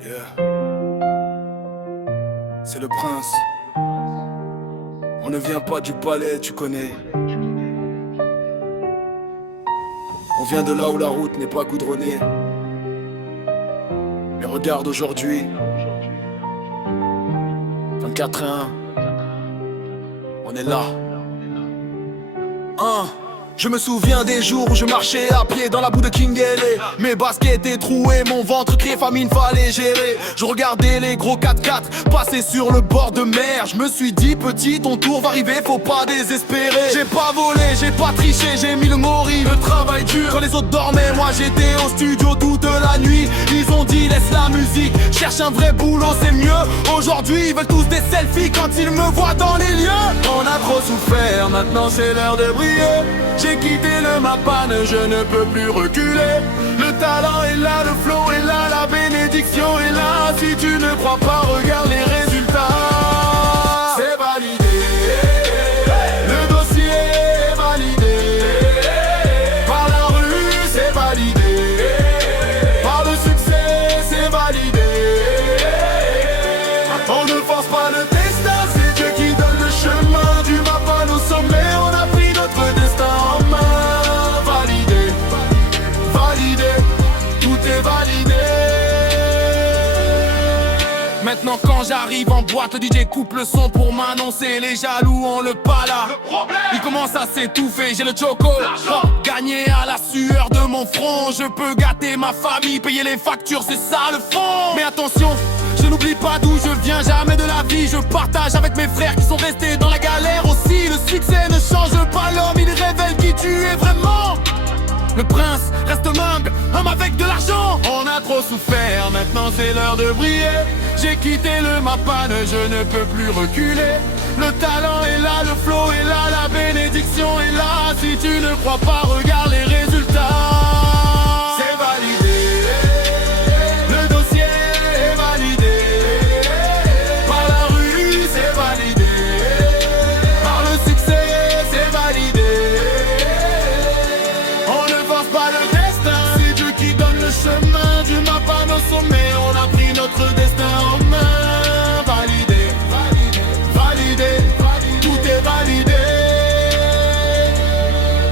Yeah. C'est le prince. On ne vient pas du palais, tu connais. On vient de là où la route n'est pas goudronnée. Mais regarde aujourd'hui, 24-1, on est là. Je me souviens des jours où je marchais à pied dans la boue de Kingele. Mes baskets étaient trouées, mon ventre criait famine, fallait gérer. Je regardais les gros 4x4 passer sur le bord de mer. Je me suis dit petit, ton tour va arriver, faut pas désespérer. J'ai pas volé, j'ai pas triché, j'ai mis le mori. Le travail dur quand les autres dormaient, moi j'étais au studio toute la nuit. Ils ont dit laisse la musique, cherche un vrai boulot c'est mieux. Aujourd'hui ils veulent tous des selfies quand ils me voient dans les lieux. On a trop souffert, maintenant c'est l'heure de briller. J'ai quitté le Mapane, je ne peux plus reculer. Le talent est là, le flow est là, la bénédiction est là. Si tu ne crois pas, regarde les résultats. C'est validé, le dossier est validé. Par la rue, c'est validé. Par le succès, c'est validé. On ne force pas le destin, c'est Dieu qui donne le chemin. Du Mapane au sommet, on a pris notre destin. Maintenant quand j'arrive en boîte, le DJ coupe le son pour m'annoncer. Les jaloux ont le pala, ils commencent à s'étouffer. J'ai le choco, gagné à la sueur de mon front. Je peux gâter ma famille, payer les factures, c'est ça le fond. Mais attention, je n'oublie pas d'où je viens, jamais de la vie. Je partage avec mes frères qui sont restés dans la galère aussi. Le succès ne change pas l'homme, il révèle qui tu es vraiment. Le prince reste humble, homme avec de l'argent. On a trop souffert, maintenant c'est l'heure de briller. J'ai quitté le Mapane, je ne peux plus reculer. Le talent est là, le flow est là, la bénédiction est là. Si tu ne crois pas, regarde les résultats. C'est validé, le dossier est validé. Par la rue, c'est validé. Par le succès, c'est validé. Pas le destin, c'est Dieu qui donne le chemin. Du Mapane au sommet, on a pris notre destin en main. Validé, validé, validé, tout est validé.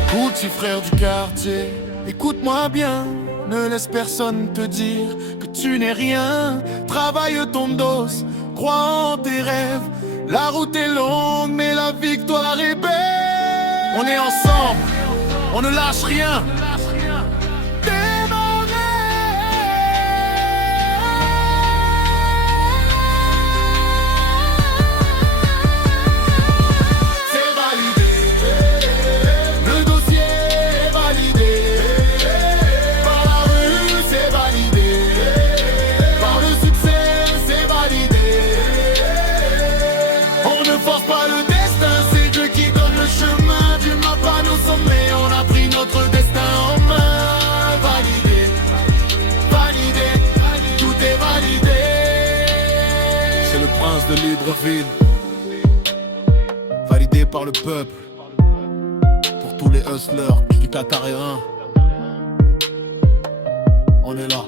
Petit frère du quartier, écoute-moi bien. Ne laisse personne te dire que tu n'es rien. Travaille ton dos, crois en tes rêves. La route est longue, mais la victoire est belle. On est ensemble, on ne lâche rien. De Libreville, validé par le peuple. Pour tous les hustlers qui quittent la carrière 1, on est là.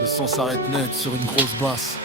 Le son s'arrête net sur une grosse basse.